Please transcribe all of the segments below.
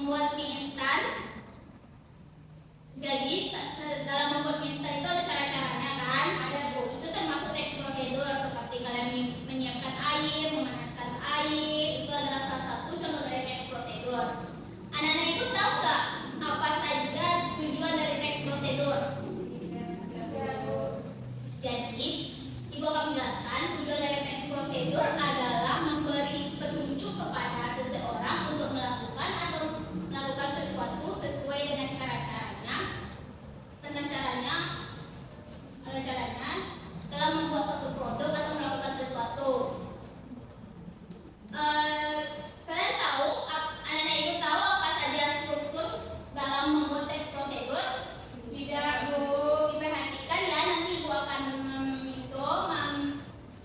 membuat mie instan. Jadi dalam membuat mie instan itu ada cara-caranya kan? Ada Bu. Itu termasuk teks prosedur seperti kalian menyiapkan air, memanaskan air. Itu adalah salah satu contoh dari teks prosedur. Anak-anak itu tahu nggak apa saja tujuan dari teks prosedur? Jadi Ibu akan menjelaskan tujuan dari teks prosedur adalah memberi petunjuk kepada seseorang untuk melakukan atau melakukan sesuatu sesuai dengan cara-caranya, tentang caranya dalam membuat suatu produk atau melakukan sesuatu. Kalian tahu, anak-anak itu tahu apa saja struktur dalam membuat teks prosedur? Tidak Bu. Diperhatikan ya, nanti Ibu akan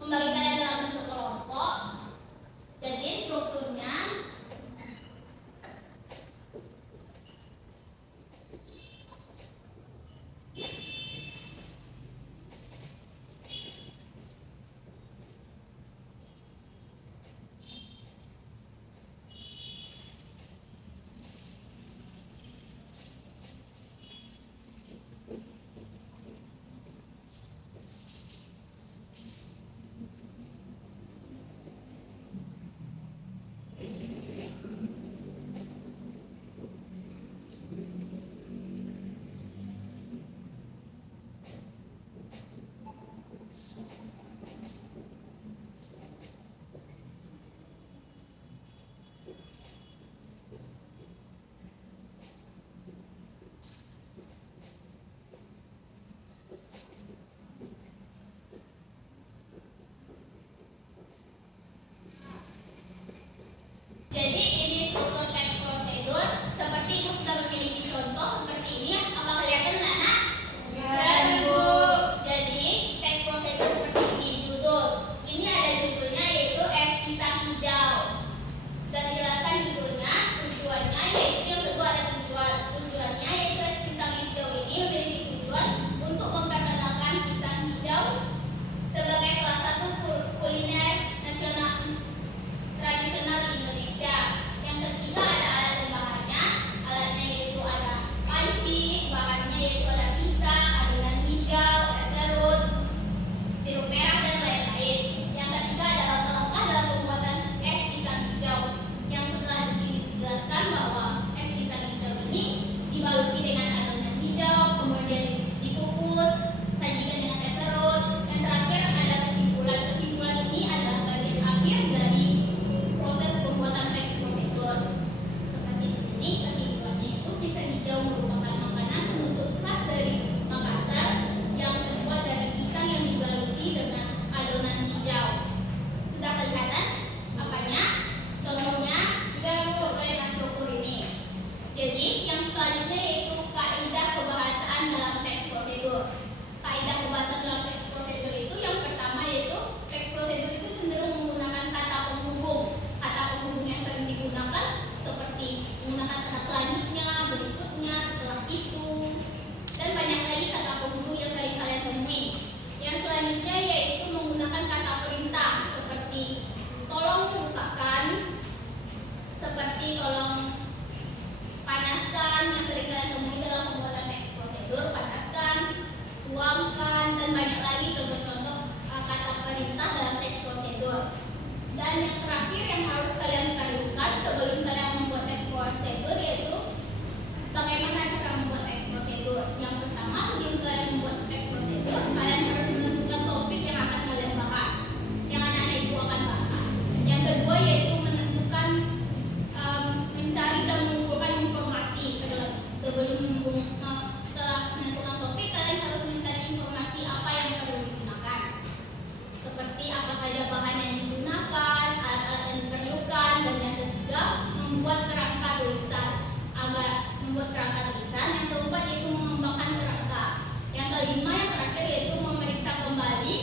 membagikannya dalam bentuk kelompok. Jadi strukturnya jadi ini struktur teks prosedur. Seperti Ibu sudah memiliki contoh seperti ini. Apa kelihatan anak-anak? Dan Bu. Jadi teks prosedur seperti ini. Judul. Ini ada judulnya yaitu es pisang hijau. Sudah dijelaskan judulnya. Tujuannya yaitu yang kedua ada tujuan. Tujuannya yaitu es pisang hijau ini memiliki tujuan untuk memperkenalkan pisang hijau sebagai salah satu kuliner nasional tradisional di Indonesia. Yang ketiga ada alat dan bahannya. Alatnya yaitu ada panci, bahannya yaitu ada pisang, adonan hijau, es serut, sirup merah dan lain-lain. Yang ketiga ada langkah-langkah dalam pembuatan es pisang hijau. Yang setelah di sini dijelaskan bahwa es pisang hijau ini dibaluti dengan adonan hijau, kemudian dikukus, sajikan dengan es serut. Yang terakhir ada kesimpulan. Kesimpulan ini adalah bagian akhir dari proses pembuatan teks prosedur. Seperti di sini kesimpulannya itu pisang hijau merupakan makanan penutup khas dari Makassar yang terbuat dari pisang yang dibaluti dengan adonan hijau. Sudah kelihatan apanya? Contohnya sudah sesuai dengan struktur ini. Jadi yang selanjutnya yaitu kaidah kebahasaan dalam teks prosedur. Kaidah kebahasaan dalam teks prosedur itu yang pertama yaitu teks prosedur itu cenderung menggunakan kata penghubung. Kata penghubung yang sering digunakan seperti menggunakan kata selanjutnya, berikutnya, setelah itu, dan banyak lagi kata penghubung yang sering kalian temui. Yang selanjutnya yaitu menggunakan kata perintah seperti tolong bukakan, seperti tolong panaskan yang sering kalian temui dalam pembuatan teks prosedur, panaskan, tuangkan, dan banyak lagi contoh-contoh kata perintah dalam teks prosedur. Dan yang terakhir yang harus kalian ketahuikan sebelum kalian membuat teks prosedur yaitu bagaimana cara membuat teks prosedur. Yang pertama, sebelum kalian membuat teks prosedur, kalian harus menentukan topik yang akan kalian bahas, yang anak-anak Ibu akan bahas. Yang kedua yaitu menentukan, mencari dan mengumpulkan informasi. Setelah menentukan topik, kalian harus mencari informasi apa yang perlu digunakan, seperti apa saja bahan yang digunakan, alat-alat yang diperlukan, dan yang ketiga membuat kerangka tulisan. Yang keempat yaitu mengembangkan kerangka. Yang kelima yang terakhir yaitu memeriksa kembali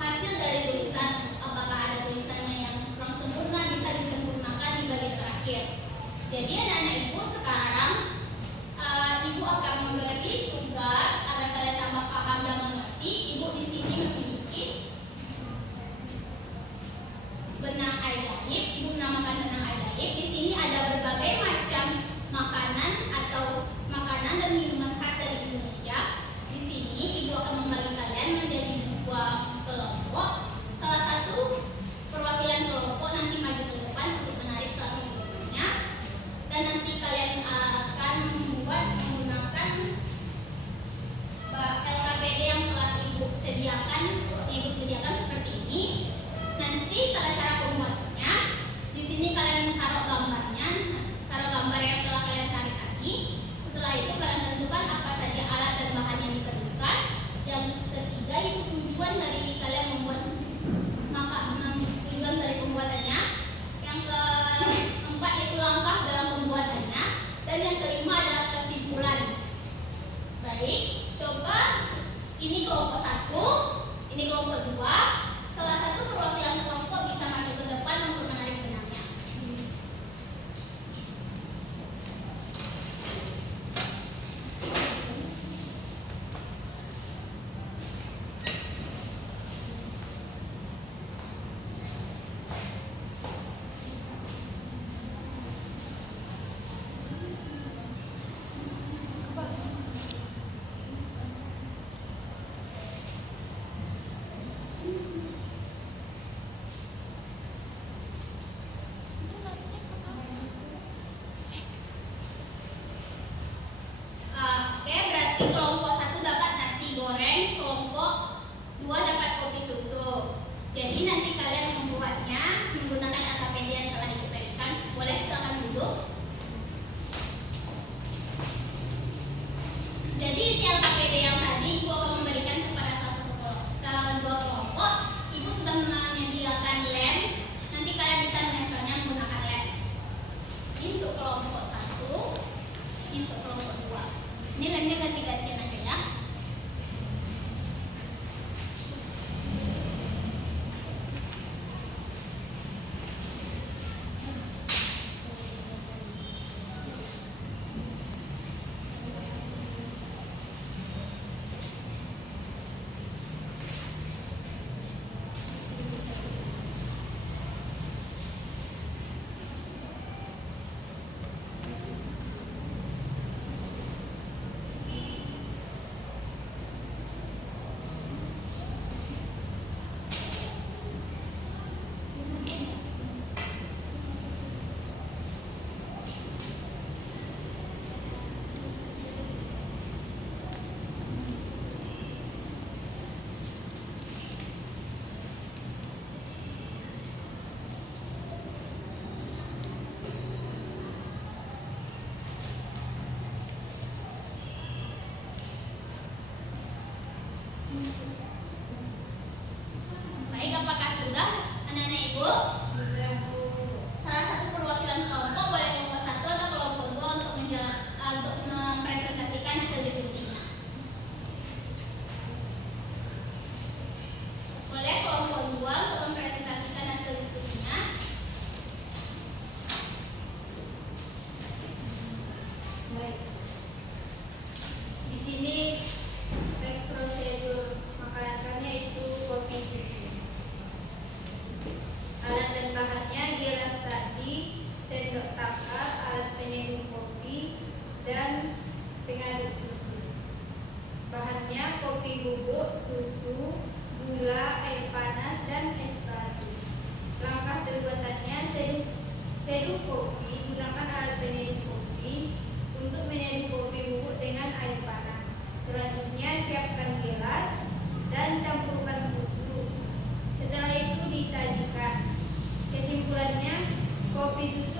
hasil dari tulisan. Apakah ada tulisannya yang kurang sempurna, bisa disempurnakan di bagian terakhir. Jadi anak-anak Ibu sekarang Ibu akan memberi tugas agar kalian tambah paham dan mengerti. Ibu di sini memiliki benang ajaib. Ibu menamakan benang ajaib. Di sini ada berbagai macam berarti kelompok 1 dapat nasi goreng, kelompok 2 dapat kopi susu. Jadi nanti kalian membuatnya menggunakan AKPD yang telah diberikan. Boleh silakan duduk. Jadi di AKPD yang tadi Ibu akan memberikan kepada salah satu dua kelompok. Ibu sudah menyediakan lem. Nanti kalian bisa menempelnya menggunakan lem. Ini untuk kelompok 1, ini untuk kelompok 2. Ini lemnya ganti-gantian aja ya. Baik, apakah sudah anak-anak Ibu? Salah satu perwakilan kelompok boleh kelompok 1 atau kelompok 2 untuk mempresentasikan hasil diskusinya. Boleh kelompok 2 untuk mempresentasikan hasil diskusinya. Baik. Di sini tes prosedur makanannya itu kopi susu. Alat dan bahannya gelas saji, sendok takar, alat penyeduh kopi, dan pengaduk susu. Bahannya kopi bubuk, susu, gula, air panas, dan es batu. Langkah pembuatannya: seduh kopi, gunakan alat penyeduh kopi untuk menyeduh kopi bubuk dengan air panas. Selanjutnya siapkan gelas dan campurkan susu. Setelah itu disajikan. Kesimpulannya, kopi susu